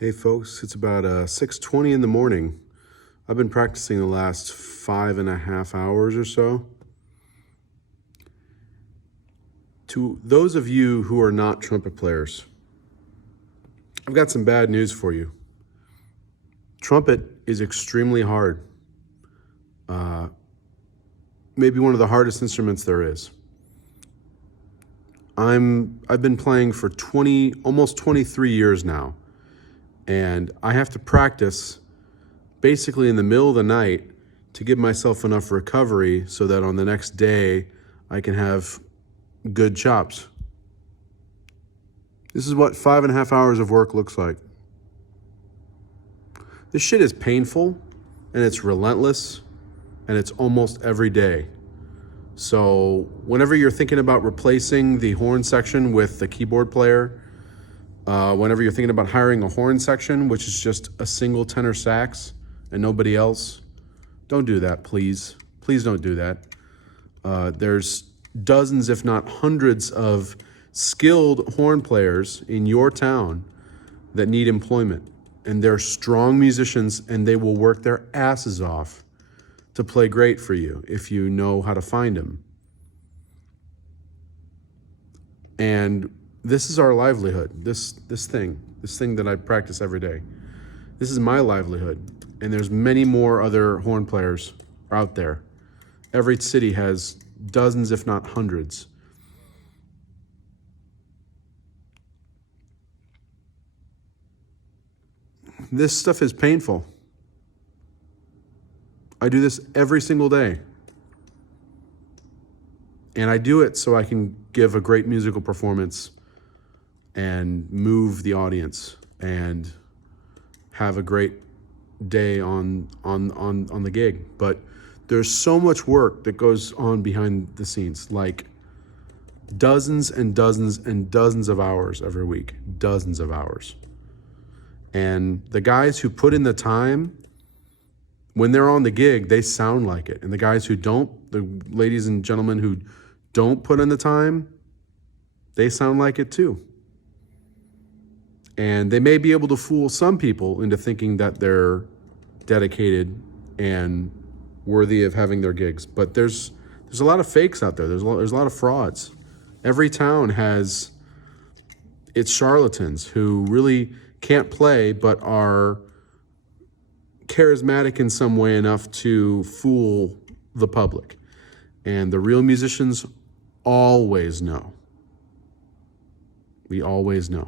Hey folks, it's about 6:20 in the morning. I've been practicing the last 5.5 hours or so. To those of you who are not trumpet players, I've got some bad news for you. Trumpet is extremely hard. Maybe one of the hardest instruments there is. I've been playing for almost 23 years now, and I have to practice basically in the middle of the night to give myself enough recovery so that on the next day I can have good chops. This is what 5.5 hours of work looks like. This shit is painful and it's relentless and it's almost every day. So whenever you're thinking about replacing the horn section with the keyboard player, whenever you're thinking about hiring a horn section, which is just a single tenor sax and nobody else, don't do that, please. Please don't do that. There's dozens, if not hundreds, of skilled horn players in your town that need employment. And they're strong musicians and they will work their asses off to play great for you if you know how to find them. And this is our livelihood, this thing that I practice every day. This is my livelihood. And there's many more other horn players out there. Every city has dozens, if not hundreds. This stuff is painful. I do this every single day. And I do it so I can give a great musical performance and move the audience and have a great day on the gig. But there's so much work that goes on behind the scenes, like dozens and dozens and dozens of hours every week, dozens of hours. And the guys who put in the time, when they're on the gig, they sound like it. And the guys who don't, the ladies and gentlemen who don't put in the time, they sound like it too. And they may be able to fool some people into thinking that they're dedicated and worthy of having their gigs. But there's a lot of fakes out there. There's a lot of frauds. Every town has its charlatans who really can't play but are charismatic in some way enough to fool the public. And the real musicians always know. We always know.